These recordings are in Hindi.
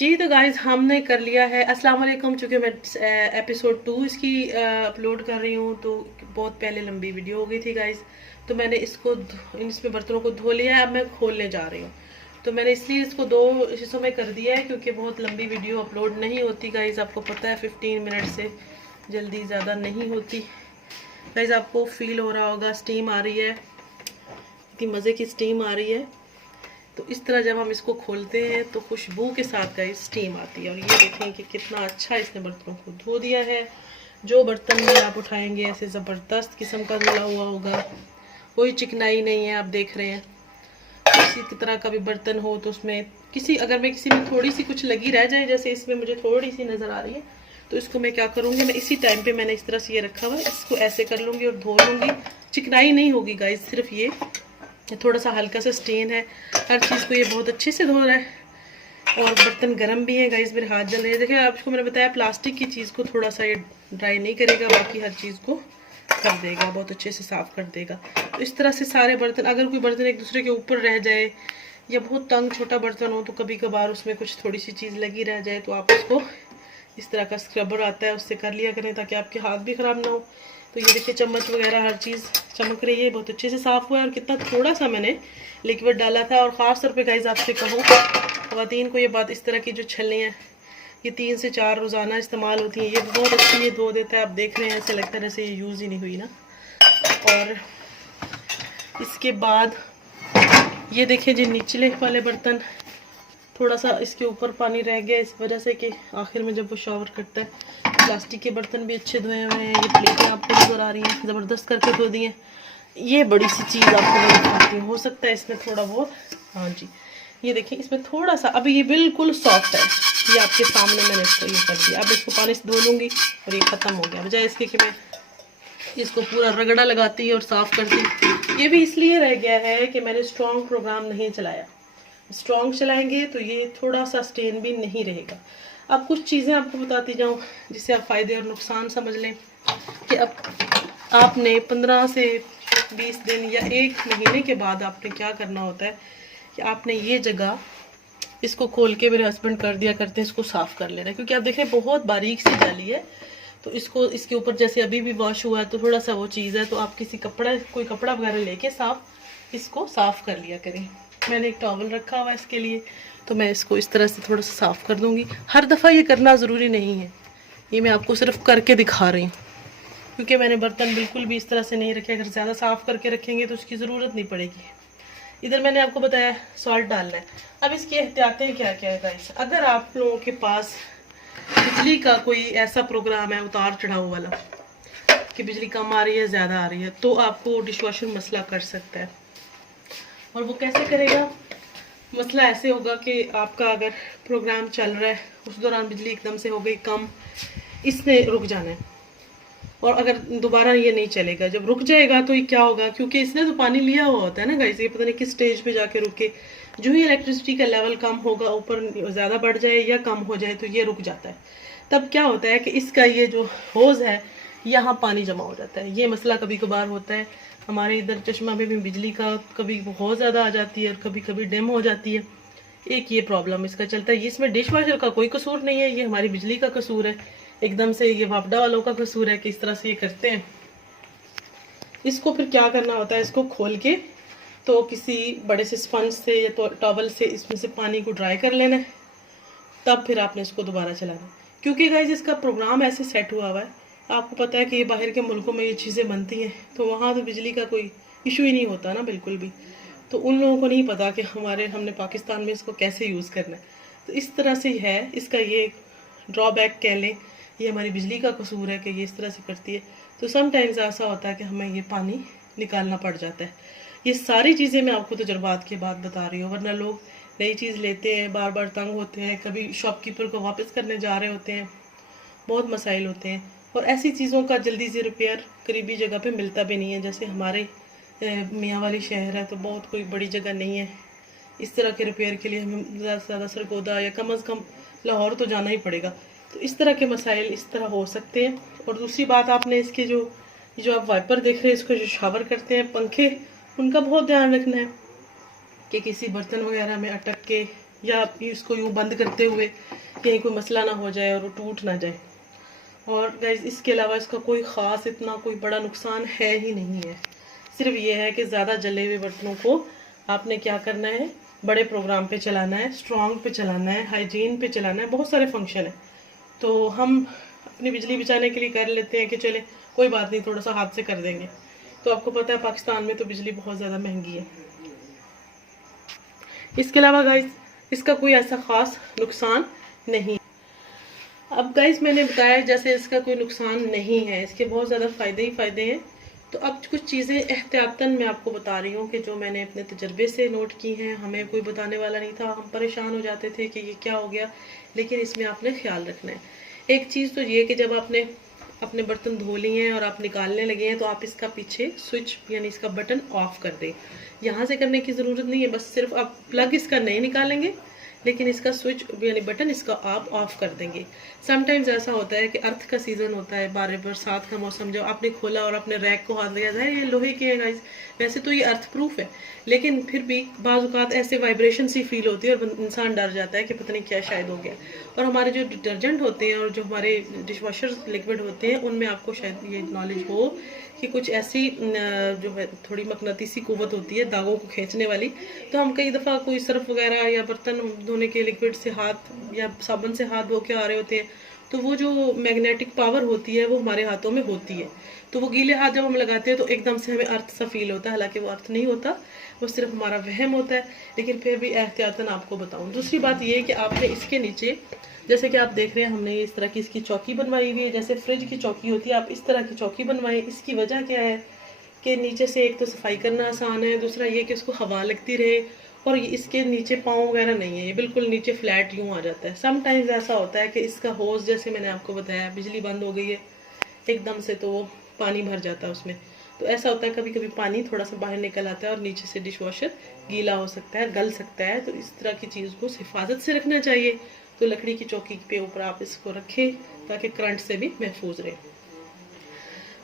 जी तो गाइज हमने कर लिया है। अस्सलाम वालेकुम। चूँकि मैं एपिसोड 2 इसकी अपलोड कर रही हूँ तो बहुत पहले लंबी वीडियो हो गई थी गाइज। तो मैंने इसको इसमें बर्तनों को धो लिया है। अब मैं खोलने जा रही हूँ तो मैंने इसलिए इसको 2 हिस्सों में कर दिया है क्योंकि बहुत लंबी वीडियो अपलोड नहीं होती गाइज। आपको पता है 15 मिनट से जल्दी ज़्यादा नहीं होती। गाइज आपको फील हो रहा होगा स्टीम आ रही है, इतनी मज़े की स्टीम आ रही है। तो इस तरह जब हम इसको खोलते हैं तो खुशबू के साथ गाइस स्टीम आती है। और ये देखें कि कितना अच्छा इसने बर्तनों को धो दिया है। जो बर्तन भी आप उठाएंगे ऐसे ज़बरदस्त किस्म का धुला हुआ होगा, कोई चिकनाई नहीं है। आप देख रहे हैं किसी की तरह का भी बर्तन हो तो उसमें अगर मैं किसी में थोड़ी सी कुछ लगी रह जाए, जैसे इसमें मुझे थोड़ी सी नज़र आ रही है, तो इसको मैं क्या करूँगी, मैं इसी टाइम पे मैंने इस तरह से ये रखा हुआ है, इसको ऐसे कर लूँगी और धो लूँगी। चिकनाई नहीं होगी गाइस, सिर्फ ये थोड़ा सा हल्का सा स्टेन है। हर चीज़ को ये बहुत अच्छे से धो रहा है। और बर्तन गर्म भी है गाइस, मेरे हाथ जल रहे हैं। देखिए आपको मैंने बताया प्लास्टिक की चीज़ को थोड़ा सा ये ड्राई नहीं करेगा, बाकी हर चीज़ को कर देगा, बहुत अच्छे से साफ़ कर देगा। तो इस तरह से सारे बर्तन, अगर कोई बर्तन एक दूसरे के ऊपर रह जाए या बहुत तंग छोटा बर्तन हो तो कभी कभार उसमें कुछ थोड़ी सी चीज़ लगी रह जाए तो आप उसको इस तरह का स्क्रबर आता है उससे कर लिया करें ताकि आपके हाथ भी ख़राब ना हो। तो ये देखिए चम्मच वगैरह हर चीज़ चमक रही है, बहुत अच्छे से साफ़ हुआ है। और कितना थोड़ा सा मैंने लिक्विड डाला था। और ख़ास तौर पे गाइस आपसे कहूँ, ख़वातीन को ये बात, इस तरह की जो छलनी है ये 3 से 4 रोज़ाना इस्तेमाल होती है। ये बहुत अच्छी ये धो देता है। आप देख रहे हैं ऐसे लगता है जैसे ये यूज़ ही नहीं हुई ना। और इसके बाद ये देखिए जी निचले वाले बर्तन, थोड़ा सा इसके ऊपर पानी रह गया इस वजह से कि आखिर में जब वो शावर करता है। प्लास्टिक के बर्तन भी अच्छे धोए हुए हैं। ये प्लेटें आपको नज़र आ रही हैं, ज़बरदस्त करके धो दी हैं। ये बड़ी सी चीज़ आपको मैं दिखाती हूँ, हो सकता है इसमें थोड़ा बहुत, हाँ जी ये देखिए इसमें थोड़ा सा, अभी ये बिल्कुल सॉफ्ट है। ये आपके सामने मैंने इसको ये कर दिया। अब इसको पानी से धो लूँगी और ये ख़त्म हो गया, बजाय इसके कि मैं इसको पूरा रगड़ा लगाती और साफ़ करती। ये भी इसलिए रह गया है कि मैंने स्ट्रॉन्ग प्रोग्राम नहीं चलाया। स्ट्रॉन्ग चलाएंगे तो ये थोड़ा सा स्टेन भी नहीं रहेगा। अब कुछ चीज़ें आपको बताती जाऊँ जिससे आप फ़ायदे और नुकसान समझ लें कि अब आपने 15 से 20 दिन या 1 महीने के बाद आपने क्या करना होता है कि आपने ये जगह इसको खोल के, मेरे हस्बैंड कर दिया करते हैं, इसको साफ़ कर लेना है। क्योंकि आप देखें बहुत बारीक सी जाली है तो इसको इसके ऊपर जैसे अभी भी वॉश हुआ है तो थोड़ा सा वो चीज़ है, तो आप कोई कपड़ा वगैरह लेके इसको साफ़ कर लिया करें। मैंने एक टॉवल रखा हुआ है इसके लिए, तो मैं इसको इस तरह से थोड़ा सा साफ़ कर दूंगी। हर दफ़ा ये करना ज़रूरी नहीं है, ये मैं आपको सिर्फ करके दिखा रही हूँ क्योंकि मैंने बर्तन बिल्कुल भी इस तरह से नहीं रखे। अगर ज़्यादा साफ़ करके रखेंगे तो उसकी ज़रूरत नहीं पड़ेगी। इधर मैंने आपको बताया सॉल्ट डालना है। अब इसकी एहतियातें क्या क्या है गाइस। अगर आप लोगों के पास बिजली का कोई ऐसा प्रोग्राम है उतार चढ़ाव वाला कि बिजली कम आ रही है ज़्यादा आ रही है, तो आपको डिश वॉशर मसला कर सकता है। और वो कैसे करेगा? मसला ऐसे होगा कि आपका अगर प्रोग्राम चल रहा है उस दौरान बिजली एकदम से हो गई कम, इसने रुक जाना है। और अगर दोबारा ये नहीं चलेगा, जब रुक जाएगा तो ये क्या होगा, क्योंकि इसने तो पानी लिया हुआ होता है ना गाइस, ये पता नहीं किस स्टेज पे जाके रुके। जो ही इलेक्ट्रिसिटी का लेवल कम होगा, ऊपर ज़्यादा बढ़ जाए या कम हो जाए, तो ये रुक जाता है। तब क्या होता है कि इसका ये जो होज़ है यहाँ पानी जमा हो जाता है। ये मसला कभी कभार होता है। हमारे इधर चश्मा में भी बिजली का कभी बहुत ज़्यादा आ जाती है और कभी कभी डिम हो जाती है। एक ये प्रॉब्लम इसका चलता है। इसमें डिश वॉशर का कोई कसूर नहीं है, ये हमारी बिजली का कसूर है। एकदम से ये वापडा वालों का कसूर है कि इस तरह से ये करते हैं। इसको फिर क्या करना होता है, इसको खोल के तो किसी बड़े से स्पंज से या टॉवल से इसमें से पानी को ड्राई कर लेना है, तब फिर आपने इसको दोबारा चलाना है। क्योंकि गाइस इसका प्रोग्राम ऐसे सेट हुआ हुआ है, आपको पता है कि ये बाहर के मुल्कों में ये चीज़ें बनती हैं तो वहाँ तो बिजली का कोई इशू ही नहीं होता ना बिल्कुल भी। तो उन लोगों को नहीं पता कि हमने पाकिस्तान में इसको कैसे यूज़ करना है। तो इस तरह से है, इसका ये ड्रॉबैक कह लें, ये हमारी बिजली का कसूर है कि ये इस तरह से करती है। तो समटाइम्स ऐसा होता है कि हमें ये पानी निकालना पड़ जाता है। ये सारी चीज़ें मैं आपको तजुर्बात के बाद बता रही हूँ, वरना लोग नई चीज़ लेते हैं, बार बार तंग होते हैं, कभी शॉपकीपर को वापस करने जा रहे होते हैं, बहुत मसाइल होते हैं। और ऐसी चीज़ों का जल्दी से रिपेयर करीबी जगह पे मिलता भी नहीं है। जैसे हमारे मियाँ वाली शहर है तो बहुत कोई बड़ी जगह नहीं है इस तरह के रिपेयर के लिए। हमें ज़्यादा से ज़्यादा सरगोदा या कम अज़ कम लाहौर तो जाना ही पड़ेगा। तो इस तरह के मसाइल इस तरह हो सकते हैं। और दूसरी बात, आपने इसके जो आप वाइपर देख रहे हैं, इसको जो शावर करते हैं पंखे, उनका बहुत ध्यान रखना है कि किसी बर्तन वगैरह में अटक के या इसको यूँ बंद करते हुए कहीं कोई मसला ना हो जाए और वो टूट ना जाए। और गाइस इसके अलावा इसका कोई ख़ास इतना कोई बड़ा नुकसान है ही नहीं है। सिर्फ ये है कि ज़्यादा जले हुए बर्तनों को आपने क्या करना है, बड़े प्रोग्राम पे चलाना है, स्ट्रॉन्ग पे चलाना है, हाइजीन पे चलाना है, बहुत सारे फंक्शन है। तो हम अपनी बिजली बचाने के लिए कर लेते हैं कि चले कोई बात नहीं, थोड़ा सा हाथ से कर देंगे। तो आपको पता है पाकिस्तान में तो बिजली बहुत ज़्यादा महंगी है। इसके अलावा गाइस इसका कोई ऐसा ख़ास नुकसान नहीं। अब गाइस मैंने बताया जैसे इसका कोई नुकसान नहीं है, इसके बहुत ज़्यादा फ़ायदे ही फ़ायदे हैं। तो अब कुछ चीज़ें एहतियातन मैं आपको बता रही हूँ कि जो मैंने अपने तजर्बे से नोट की हैं। हमें कोई बताने वाला नहीं था, हम परेशान हो जाते थे कि ये क्या हो गया, लेकिन इसमें आपने ख्याल रखना है। एक चीज़ तो ये कि जब आपने अपने बर्तन धो लिए हैं और आप निकालने लगे हैं तो आप इसका पीछे स्विच यानी इसका बटन ऑफ कर दें। यहाँ से करने की ज़रूरत नहीं है, बस सिर्फ आप प्लग इसका नहीं निकालेंगे, लेकिन इसका स्विच यानी बटन इसका आप ऑफ कर देंगे। समटाइम्स ऐसा होता है कि अर्थ का सीज़न होता है, बरसात का मौसम, जब आपने खोला और अपने रैक को हाथ लगा जाए, ये लोहे के हैं गाइस, वैसे तो ये अर्थ प्रूफ है, लेकिन फिर भी बाज़ औक़ात ऐसे वाइब्रेशन सी फील होती है और इंसान डर जाता है कि पता नहीं क्या शायद हो गया। और हमारे जो डिटर्जेंट होते हैं और जो हमारे डिश वॉशर लिक्विड होते हैं उनमें आपको शायद ये नॉलेज हो कि कुछ ऐसी जो है थोड़ी मकनातीसी कुव्वत होती है दागों को खींचने वाली। तो हम कई दफ़ा कोई सर्फ वगैरह या बर्तन धोने के लिक्विड से हाथ या साबुन से हाथ धो के आ रहे होते हैं, तो वो जो मैग्नेटिक पावर होती है वो हमारे हाथों में होती है। तो वो गीले हाथ जब हम लगाते हैं तो एकदम से हमें अर्थ सा फील होता है, हालांकि वो अर्थ नहीं होता, वो सिर्फ हमारा वहम होता है। लेकिन फिर भी एहतियातन आपको बताऊं। दूसरी बात ये है कि आपने इसके नीचे, जैसे कि आप देख रहे हैं हमने इस तरह की इसकी चौकी बनवाई हुई है, जैसे फ्रिज की चौकी होती है, आप इस तरह की चौकी बनवाएं। इसकी वजह क्या है कि नीचे से एक तो सफाई करना आसान है, दूसरा ये कि उसको हवा लगती रहे, और ये इसके नीचे पाँव वगैरह नहीं है, ये बिल्कुल नीचे फ्लैट यूँ आ जाता है। समटाइम्स ऐसा होता है कि इसका होज, जैसे मैंने आपको बताया, बिजली बंद हो गई है एकदम से तो वो पानी भर जाता है उसमें। तो ऐसा होता है कभी कभी पानी थोड़ा सा बाहर निकल आता है और नीचे से डिश वॉशर गीला हो सकता है, गल सकता है। तो इस तरह की चीज़ को हिफाजत से रखना चाहिए। तो लकड़ी की चौकी पे ऊपर आप इसको रखें ताकि करंट से भी महफूज रहे।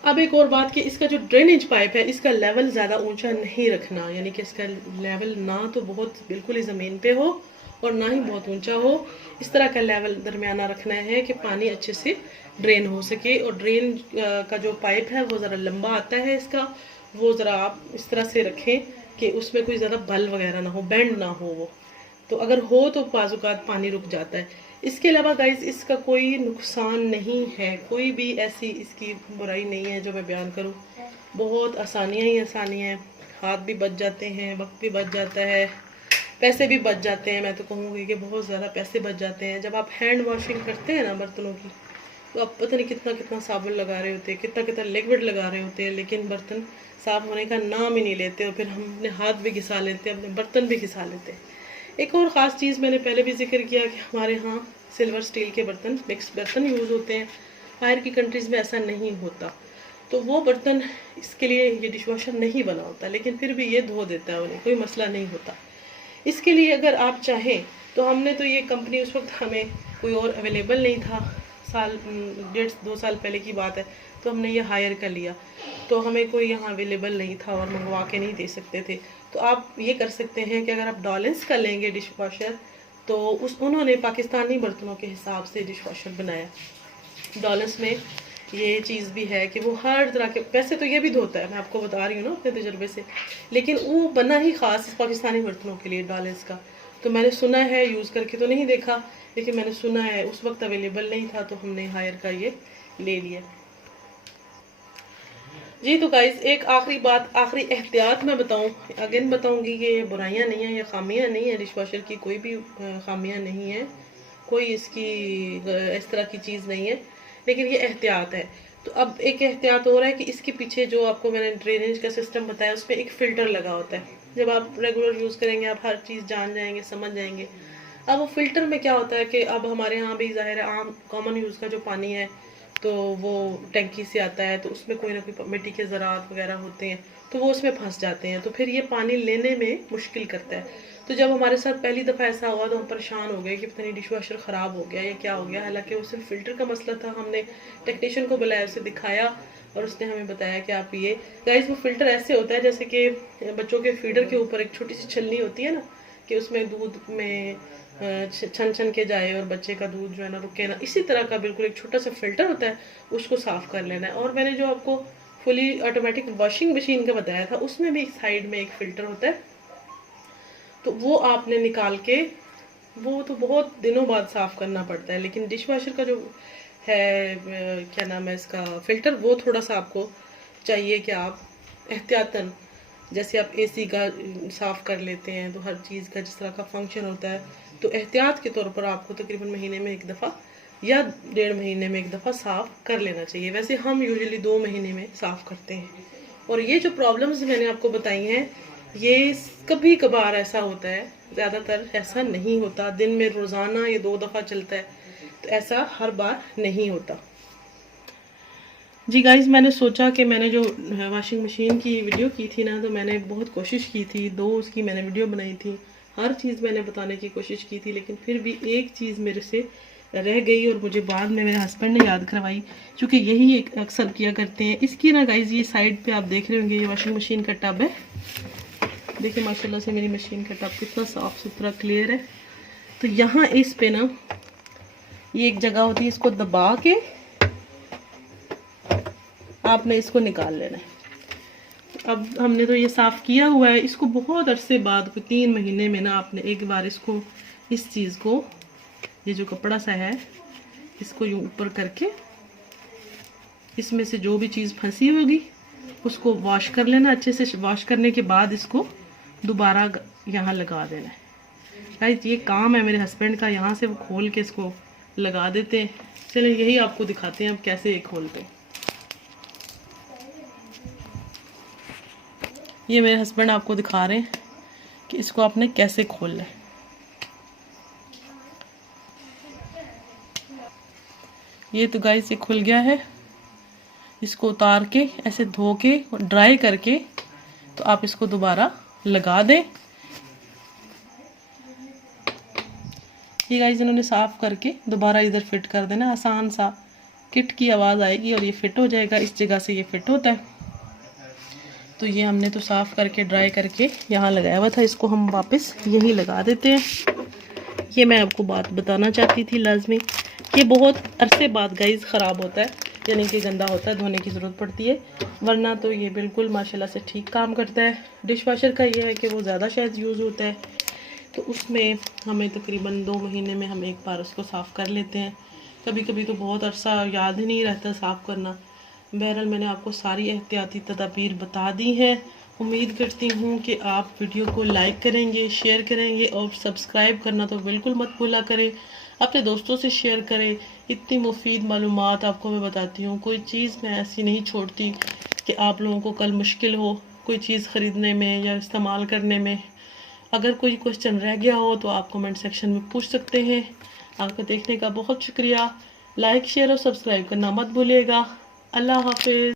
अब एक और बात कि इसका जो ड्रेनेज पाइप है इसका लेवल ज़्यादा ऊंचा नहीं रखना, यानी कि इसका लेवल ना तो बहुत बिल्कुल ही ज़मीन पे हो और ना ही बहुत ऊंचा हो। इस तरह का लेवल दरमियाना रखना है कि पानी अच्छे से ड्रेन हो सके। और ड्रेन का जो पाइप है वो ज़रा लंबा आता है इसका, वो ज़रा आप इस तरह से रखें कि उसमें कोई ज़्यादा बल वगैरह ना हो, बेंड ना हो वो। तो अगर हो तो बाज़-औक़ात पानी रुक जाता है। इसके अलावा गाइस इसका कोई नुकसान नहीं है, कोई भी ऐसी इसकी बुराई नहीं है जो मैं बयान करूं। बहुत आसानियां ही आसानियां हैं, हाथ भी बच जाते हैं, वक्त भी बच जाता है, पैसे भी बच जाते हैं। मैं तो कहूँगी कि बहुत ज़्यादा पैसे बच जाते हैं। जब आप हैंड वॉशिंग करते हैं ना बर्तनों की, तो आप पता नहीं कितना कितना साबुन लगा रहे होते हैं, कितना कितना लिक्विड लगा रहे होते हैं, लेकिन बर्तन साफ़ होने का नाम ही नहीं लेते, और फिर हम अपने हाथ भी घिसा लेते हैं, अपने बर्तन भी घिसा लेते हैं। एक और ख़ास चीज़ मैंने पहले भी जिक्र किया कि हमारे यहाँ सिल्वर स्टील के बर्तन, मिक्स बर्तन यूज़ होते हैं। बाहर की कंट्रीज़ में ऐसा नहीं होता, तो वो बर्तन इसके लिए ये डिश वॉशर नहीं बना होता, लेकिन फिर भी ये धो देता है, उन्हें कोई मसला नहीं होता। इसके लिए अगर आप चाहें तो हमने तो ये कंपनी, उस वक्त हमें कोई और अवेलेबल नहीं था, साल 1.5-2 साल पहले की बात है, तो हमने ये हायर कर लिया। तो हमें कोई यहाँ अवेलेबल नहीं था और मंगवा के नहीं दे सकते थे। तो आप ये कर सकते हैं कि अगर आप डॉलेंस का लेंगे डिश वॉशर, तो उन्होंने पाकिस्तानी बर्तनों के हिसाब से डिश वॉशर बनाया। डॉलेंस में ये चीज़ भी है कि वो हर तरह के, वैसे तो ये भी धोता है, मैं आपको बता रही हूँ ना अपने तजुर्बे से, लेकिन वो बना ही ख़ास पाकिस्तानी बर्तनों के लिए डॉलेंस का। तो मैंने सुना है, यूज़ करके तो नहीं देखा, लेकिन मैंने सुना है, उस वक्त अवेलेबल नहीं था तो हमने हायर का ये ले लिया जी। तो गाइस एक आखिरी बात, आखिरी एहतियात मैं बताऊं, अगेन बताऊंगी कि ये बुराइयां नहीं है, ये खामियां नहीं है, डिश वॉशर की कोई भी खामियां नहीं है, कोई इसकी इस तरह की चीज़ नहीं है, लेकिन ये एहतियात है। तो अब एक एहतियात हो रहा है कि इसके पीछे जो आपको मैंने ड्रेनेज का सिस्टम बताया, उसमें एक फ़िल्टर लगा होता है। जब आप रेगुलर यूज़ करेंगे आप हर चीज़ जान जाएंगे, समझ जाएंगे। अब वो फ़िल्टर में क्या होता है कि अब हमारे यहाँ भी ज़ाहिर है आम कॉमन यूज़ का जो पानी है तो वो टैंकी से आता है, तो उसमें कोई ना कोई मिट्टी के ज़रात वगैरह होते हैं, तो वो उसमें फंस जाते हैं, तो फिर ये पानी लेने में मुश्किल करता है। तो जब हमारे साथ पहली दफ़ा ऐसा हुआ तो हम परेशान हो गए कि पता नहीं डिश वॉशर ख़राब हो गया या क्या हो गया। हालांकि वो सिर्फ फ़िल्टर का मसला था। हमने टेक्नीशियन को बुलाया, उसे दिखाया और उसने हमें बताया कि आप ये गाइस, वो फ़िल्टर ऐसे होता है जैसे कि बच्चों के फीडर के ऊपर एक छोटी सी छलनी होती है ना, कि उसमें दूध में छन छन के जाए और बच्चे का दूध जो है ना रुके ना, इसी तरह का बिल्कुल एक छोटा सा फिल्टर होता है, उसको साफ कर लेना है। और मैंने जो आपको फुली ऑटोमेटिक वॉशिंग मशीन का बताया था, उसमें भी एक साइड में एक फिल्टर होता है, तो वो आपने निकाल के, वो तो बहुत दिनों बाद साफ करना पड़ता है, लेकिन डिश वॉशर का जो है क्या नाम है इसका फिल्टर, वो थोड़ा सा आपको चाहिए कि आप एहतियातन, जैसे आप एसी का साफ कर लेते हैं, तो हर चीज़ का जिस तरह का फंक्शन होता है, तो एहतियात के तौर पर आपको तकरीबन महीने में एक दफ़ा या 1.5 महीने में एक दफ़ा साफ कर लेना चाहिए। वैसे हम यूजुअली 2 महीने में साफ करते हैं। और ये जो प्रॉब्लम्स मैंने आपको बताई हैं, ये कभी कभार ऐसा होता है, ज़्यादातर ऐसा नहीं होता। दिन में रोज़ाना ये 2 दफ़ा चलता है, तो ऐसा हर बार नहीं होता। जी गाइस, मैंने सोचा कि मैंने जो वॉशिंग मशीन की वीडियो की थी ना, तो मैंने बहुत कोशिश की थी, 2 उसकी मैंने वीडियो बनाई थी, हर चीज़ मैंने बताने की कोशिश की थी, लेकिन फिर भी एक चीज़ मेरे से रह गई और मुझे बाद में मेरे हस्बैंड ने याद करवाई, क्योंकि यही एक अक्सर किया करते हैं। इसकी ना गाइस, ये साइड पे आप देख रहे होंगे, ये वॉशिंग मशीन का टब है। देखिए माशाल्लाह से मेरी मशीन का टब कितना साफ़ सुथरा क्लियर है। तो यहाँ इस पे ना ये एक जगह होती है, इसको दबा के आपने इसको निकाल लेना है। अब हमने तो ये साफ़ किया हुआ है, इसको बहुत अरसे बाद, 3 महीने में ना आपने एक बार इसको, इस चीज़ को, ये जो कपड़ा सा है, इसको यूँ ऊपर करके इसमें से जो भी चीज़ फंसी होगी उसको वॉश कर लेना अच्छे से। वॉश करने के बाद इसको दोबारा यहाँ लगा देना है। गाइस, ये काम है मेरे हस्बैंड का, यहाँ से वो खोल के इसको लगा देते हैं। चलो यही आपको दिखाते हैं अब कैसे ये खोलते हैं। ये मेरे हस्बैंड आपको दिखा रहे हैं कि इसको आपने कैसे खोलना है। ये तो गाइस ये खुल गया है। इसको उतार के ऐसे धो के और ड्राई करके तो आप इसको दोबारा लगा दें। ये गाइस इन्होंने साफ करके दोबारा इधर फिट कर देना, आसान सा किट की आवाज़ आएगी और ये फिट हो जाएगा। इस जगह से ये फिट होता है। तो ये हमने तो साफ करके ड्राई करके यहाँ लगाया हुआ था, इसको हम वापस यहीं लगा देते हैं। ये मैं आपको बात बताना चाहती थी लाजमी, ये बहुत अरसे बाद गाइस ख़राब होता है, यानी कि गंदा होता है, धोने की ज़रूरत पड़ती है, वरना तो ये बिल्कुल माशाल्लाह से ठीक काम करता है। डिश वॉशर का ये है कि वो ज़्यादा शायद यूज़ होता है, तो उसमें हमें तकरीबन 2 महीने में हम एक बार उसको साफ़ कर लेते हैं। कभी कभी तो बहुत अरसा याद ही नहीं रहता साफ़ करना। बहरहाल मैंने आपको सारी एहतियाती तदाबीर बता दी हैं। उम्मीद करती हूँ कि आप वीडियो को लाइक करेंगे, शेयर करेंगे और सब्सक्राइब करना तो बिल्कुल मत भूला करें। अपने दोस्तों से शेयर करें। इतनी मुफीद मालूमात आपको मैं बताती हूँ, कोई चीज़ मैं ऐसी नहीं छोड़ती कि आप लोगों को कल मुश्किल हो कोई चीज़ ख़रीदने में या इस्तेमाल करने में। अगर कोई क्वेश्चन रह गया हो तो आप कमेंट सेक्शन में पूछ सकते हैं। आपका देखने का बहुत शुक्रिया। लाइक, शेयर और सब्सक्राइब करना मत भूलिएगा। अल्लाह हाफिज़।